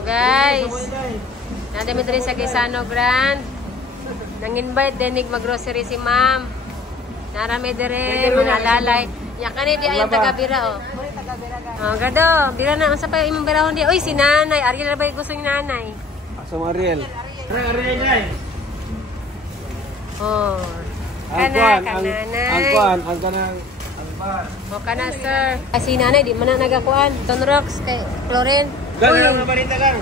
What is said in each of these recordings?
So guys, nadami rin sa Quezano Grand. Nang-invite dinig mag-grocery si ma'am. Narami dire, manalalay. Yakani di ayang taga-bira oh. Oh, gado, bira na unsa pa imong birahon di. Uy, si nanay, Ariel ba gusto ni nanay? Asa Ariel? Ariel nay. Oh. Ang kanang o kana sir. Si nanay di man na nagakuan. Tonrox kay Chlorine. Lang na balita lang.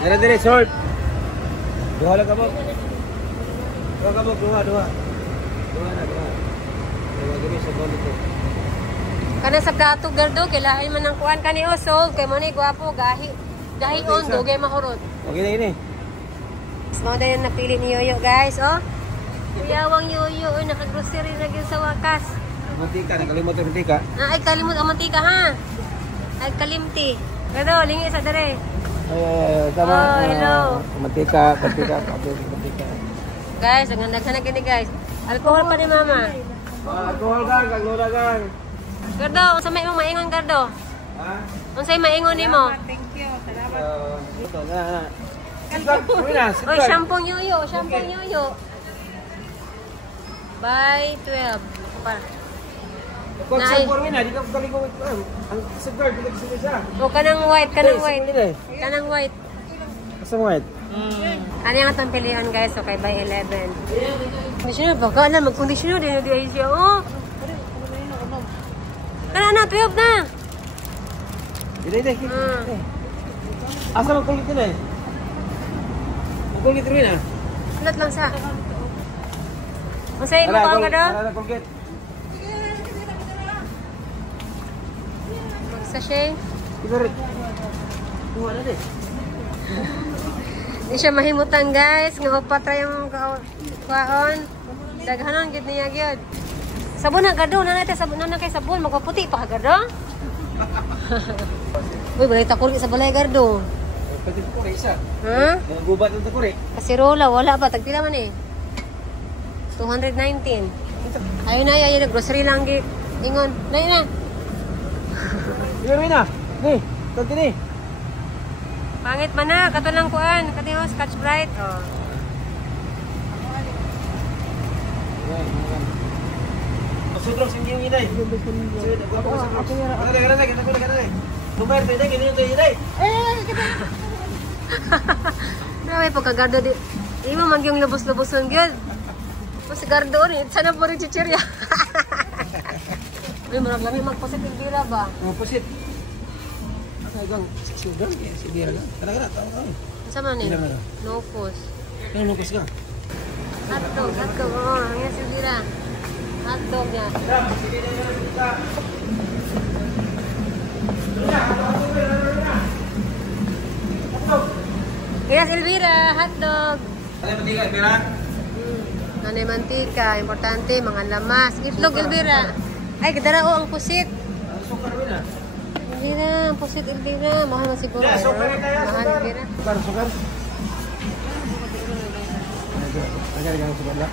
Dira dire short. Duha lang ka mo. Duha na. Duha gini sa bonito. Kana sa plato gardo kailangan man ang kuan kani usol kay mo ni gwapo gahi. Gahi on dugay mahurot. Okay na ini. Mo din napili ni Yoyo guys, oh. Kuyawang Yoyo, oy naka-grocery na gyud sa wakas. Mantika, nakalimot ang mantika. Ay kalimot ang mantika ha. Ay kalimti. Gado, lingi sa dere. Tama. Oh, hello. Mantika. Guys, ang ganda sana gini guys. Alcohol pa ni mama. Alcohol gang, kagloda gang. Gardo, unsa may imong maingon gardo? Ha? Unsay maingon nimo? Thank you. Salamat. Ito na. Oy, shampoo Yoyo. By 12. Pa. Kung sa porwina, di ka kaligo ito. Ang sugar, di ka sugar siya. O kanang white. Kanang white. Asa white? Ano yung atong pilihan guys? Okay, by 11. Conditioner ba? Kaan na, mag-conditioner din na siya. Oh! Kana na, 12 na! Hindi. Asa magkulit din eh? Magkulit rin ah? Ulat lang sa. Masaya mo ka nga daw? Ala, kulkit. Magsashay. Ito rin. Tuwa na din. Hindi siya mahimutan guys. Nga magpatry yung kaon. Daghanan gid niya gyud. Sabon na gado na natin sabon na kay sabon magpaputi pa gado. Uy, balay takuri sa balay gardo. Pati ko rin isa. Ha? Mga gubat ng takuri. Kasirola wala ba tagpila man eh. 219. Ayun na ayun grocery lang gid. Ingon. Nay na. Ito rin ah. Ni, tanti ni. Pangit man na katulang kuan, katiho Scotch Brite. Oh. Sobrang singging inay. Ako na. Kita ko na. Lumayar tayo gini tayo inay. Grabe pagkagardo di. Imo man yung lubos-luboson gyud. Mas gardo rin, sana po rin chichirya. Uy, marag lami magpasit ng bira ba? Magpasit. Agang sugar ya, si bira lang. Kada tawo. Sama ni? No pos. Ano nukos ka? Hotdog. Oh, hanggang si bira. Hotdog niya. Yes, Elvira, hotdog. Ano mantika, Elvira? Nanay mantika, importante, mga lamas. Itlog, Elvira. Ay, kadarao ang pusit. Ano sukar rin ah? Elvira, ang pusit, Elvira. Mahal na siguro. Sukar rin kaya, Mahal, sukar. Elvira. Sukar. Agar sukar lang.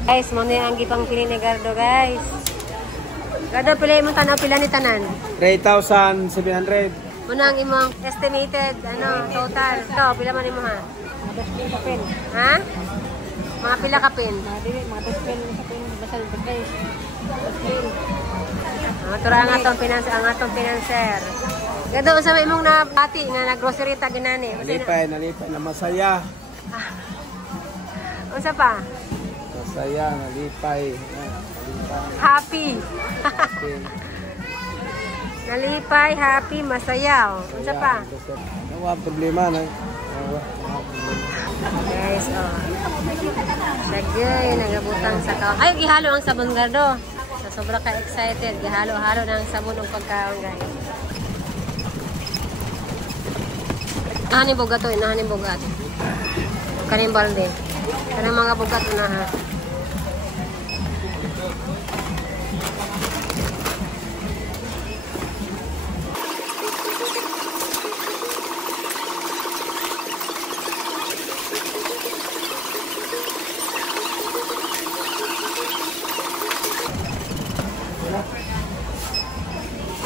Guys, muna ang gipang pili ni Gardo, guys. Gardo, pili mo tanaw, pila ni tanan. 3,700. Muna ang imong estimated, total. Ito, pila man imo ha? Ha? Mga pila ka pin? Mga tospin sa pin basal bagay. Tura ang atong financer. Gardo, unsa may imong nabati nga nag-grocery tag ginani? Nalipay na masaya. Unsa pa? Masaya, nalipay. Happy. Nalipay, happy, masaya. Unsa pa? Wala problema na. Guys, oh. Sagay, nagabutang sa kaon. Ay, gihalo ang sabon gardo. So, sobra ka excited. Gihalo-halo na ang sabon ng pagkaon, guys. Inahanin bugat to, inahanin bugat. Kaning balde. Kanang mga bugat na ha.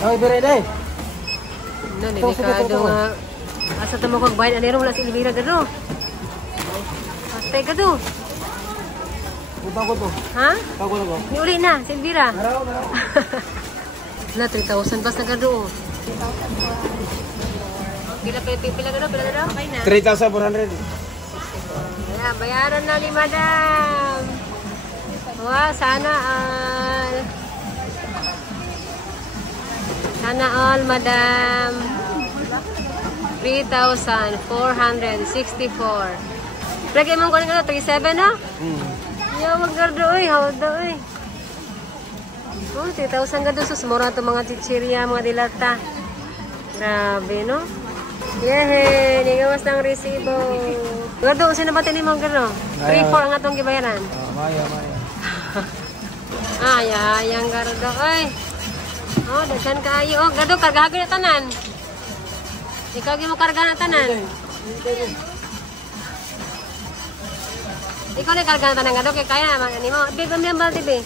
Okay, bere day. No, delikado nga. Asa tamo kong bayan, anero wala si Elvira gado. Patay gado. Utang ko to. Ha? Utang ko na ko. Ni uli na, si Elvira. Naraw, naraw. Na, 3,000 bas na gado. Pila gado? Okay na. 3,400. Ayan, bayaran na ni Madam. Wow, sana all. Sana all, Madam. 3,464. Lagi mong kunin ka na, 37 ha? Yeah, maggardo oy, hawad daw oy. Oh, 3,000 gado sus, mura to mga chichirya, mga dilata. Grabe, no? Yehey, nigawas ng resibo. Gado, sino ba tinin mong gado? 3,400 ang atong gibayaran. Maya. Ayang gardo oy. Oh, daghan kaayo. Oh, gado, kargahagin na tanan. Ikaw gi mo karga na tanan. Ikaw ni karga na tanan gado kay kaya naman nimo. Bigo mi ang balde be.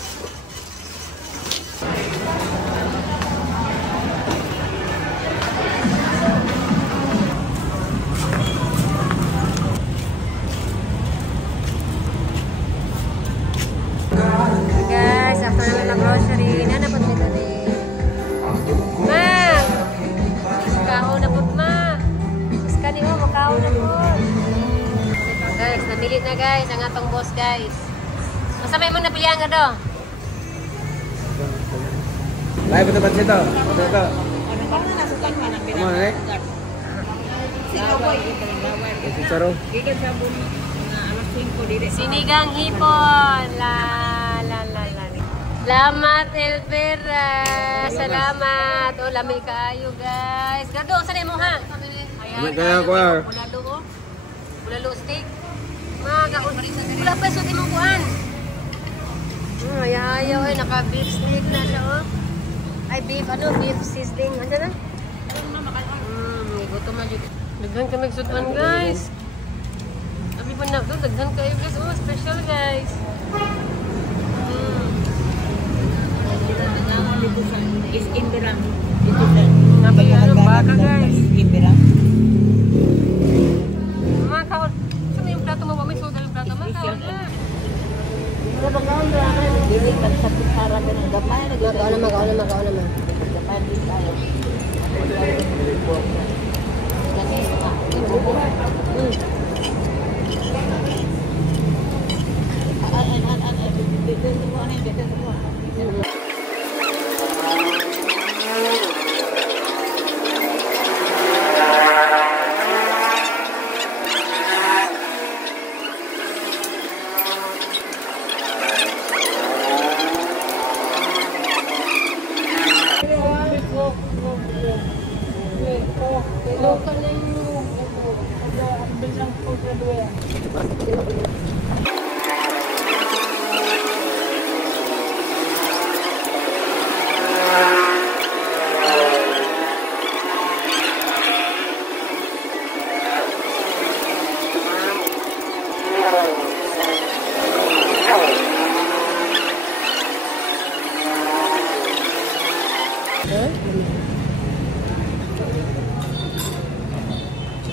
Guys, after namin mag-grocery, nanapot nito din. Ma! Makaon na po, ma! Mas kanino, makaon na po. Guys, namilit na guys, ang atong boss guys. Masamay mong napilihan ka do? Ay, betul betul ito. Betul. Come on, eh. Ito saro. Sinigang hipon. Salamat, Elvira. Salamat. O, lamig kaayo, guys. Gado, saan mo ha? Lamig kaya ko, ah. Bulalo, o. Bulalo steak. Wala pa, suti mo kuhan. Ayaw, eh. Naka-beef steak na siya, o. Ay, beef sizzling. Ano na? Gutom na dito. Daghan ka nagsutan, guys. Sabi pa na, daghan kayo, guys. Oh, special, guys. Nabi, baka, guys. Makawal. Saan yung plato mo? May soda yung plato. Makawal na. Magaw naman.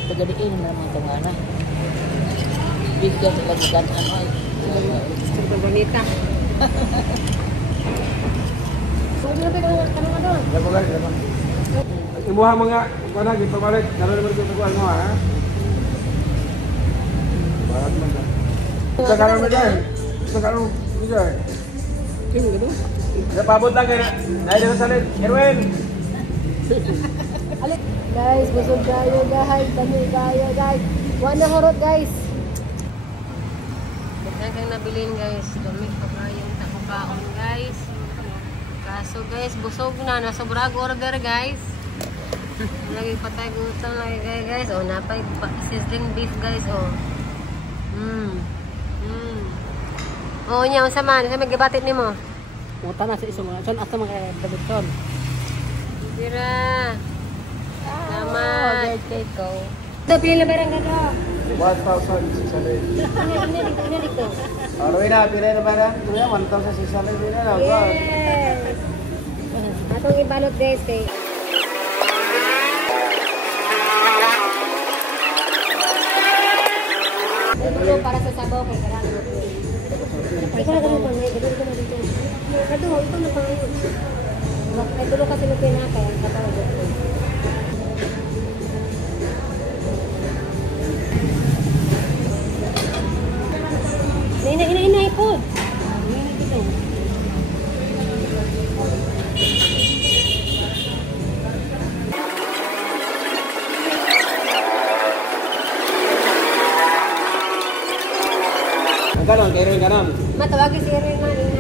Pagadiin naman ito nga na. Bigyan sa pagkakaan ay. Super bonita. So, ano ba yung tanong doon? Imuha mga kuha gitu balik. Naroon naman kita kuha mo ha. Barat man. Kita karon mo dyan. Kita karon mo dyan. Kini gitu. Napabot lang kaya. Dahil na salit. Erwin! Guys, busog kayo guys. Dami kayo guys. Wala horot guys. Daghan kang nabilin guys. Dami pa kayong takukaon guys. Kaso guys, busog na. Nasobrag order guys. Lagi patay gutang lagi guys. Oh, napay sizzling beef guys. Oh. Oh, nya unsa man? Sa magabatit nimo? Muta na sa isong son asa mga dabitson. Dira. Salamat. Let's go. Ito, pili na barang gado. 1,600. Ini dito. Arwin na, pila na barang? 1,600 pila na. Yes. Atong ibalot guys kay para sa sabaw kay karang. Ikaw na ganun pa, may ganun ko na dito. Ito, ito na pangayon. May tulo kasi ng pinakay, ang katawag. Ina po. Ina dito. Ang ganon, kaya rin ganon. Matawagin si Erin nga.